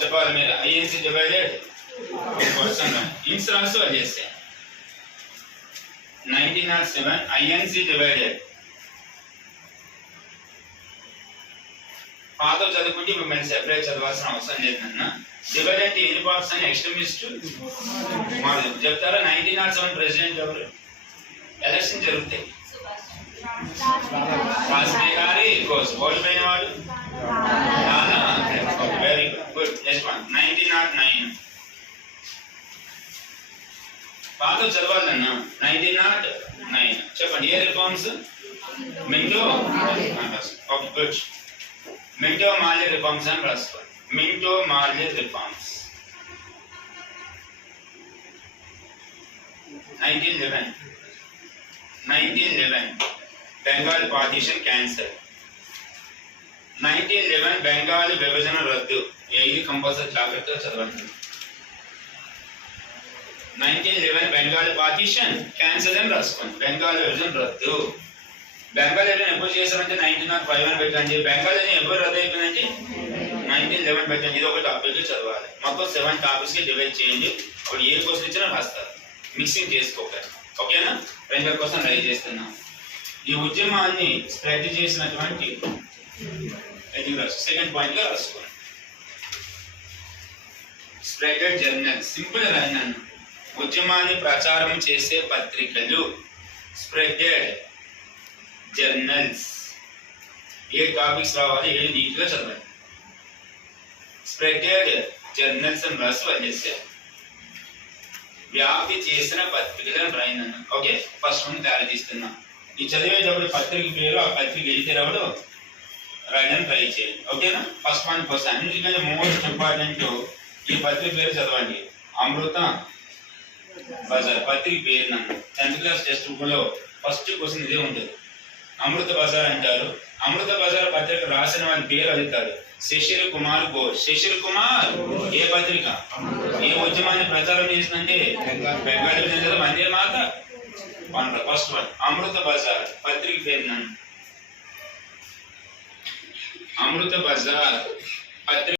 చెప్పాలి మీరు. INC divided person ఇన్స్ రాస్తూ అది చేస్తే 1907 ఐఎన్సి డివైడెడ్. పాతో చదువుకుంటే ఇప్పుడు మేము సెపరేట్ చదవాల్సిన అవసరం లేదన్న. డివైడ్ అంటే ఎన్ని పార్ట్స్ అని ఎక్స్ట్రీమిస్ట్ చెప్తారా? 1907 ప్రెసిడెంట్ ఎవరు? ఎలక్షన్ జరుగుతాయి. వాజ్పేయి గారి ఓడిపోయిన వాడు వెరీ గుడ్. Next one 1909. పాత చదవాలన్న 1909 చెప్పండి. ఏ reforms? Minto good. Minto Morley reforms అని రాసుకోండి. Minto Morley reforms 1911 Bengal partition cancel. 1911 Bengal విభజన రద్దు. ఇది కంపల్సరీ జాగ్రత్తగా చదవండి. 1911 బెంగాల్ పార్టీషన్ క్యాన్సర్ అని రాసుకోండి. బెంగాల్ విభజన రద్దు. బెంగాల్ విభజన ఎప్పుడు చేశారంటే 1905 అని పెట్టండి. బెంగాల్ విభజన ఎప్పుడు రద్దు అయిపోయిందంటే 1911 పెట్టండి. ఇది ఒక టాపిక్ చదవాలి. మొత్తం 7 టాపిక్స్ కి డివైడ్ చేయండి. అప్పుడు ఏ క్వశ్చన్ ఇచ్చినా రాస్తారు. మిక్సింగ్ చేసుకోకండి. ఓకేనా? బెంగాల్ కోసం ట్రై చేస్తున్నాం. ఈ ఉద్యమాన్ని స్ప్రెడ్ చేసినటువంటి సెకండ్ పాయింట్ గా రాసుకోండి. Spreaded journals. సింపుల్ రాయనన్ను. ఉద్యమాన్ని ప్రచారం చేసే పత్రికలు. Spreaded journals. ఏ టాపిక్స్ రావాలి? ఏది నీట్ గా చదవండి. స్ప్రెడెడ్ జర్నల్స్ అని రాసి వదిలేసారు. వ్యాప్తి చేసిన పత్రికలను రాయనన్ను. ఓకే, ఫస్ట్ వన్ తయారు తీస్తున్నా. ఈ చదివేటప్పుడు పత్రిక పేరు, ఆ పత్రిక ఎడిటేటప్పుడు రాయడానికి ట్రై చేయండి. ఓకేనా? ఫస్ట్ వన్ కోసం అన్నిటికంటే మోస్ట్ ఇంపార్టెంట్ ఈ పత్రిక పేరు చదవండి. అమృత బజార్ పత్రిక పేరు. నన్ను 10th క్లాస్ టెక్స్ట్ బుక్ లో ఫస్ట్ క్వశ్చన్ ఇదే ఉంటుంది. అమృత బజార్ అంటారు. అమృత బజార్ పత్రిక రాసిన వారి పేరు అడుగుతారు. శిశిర్ కుమార్ ఘోష్. శిశిర్ కుమార్ ఏ పత్రిక, ఏ ఉద్యమాన్ని ప్రచారం చేసిందంటే బెంగాలీ వందే మాత. ఫస్ట్ వన్ అమృత బజార్ పత్రిక పేరు. నన్ను అమృత బజార్ పత్రిక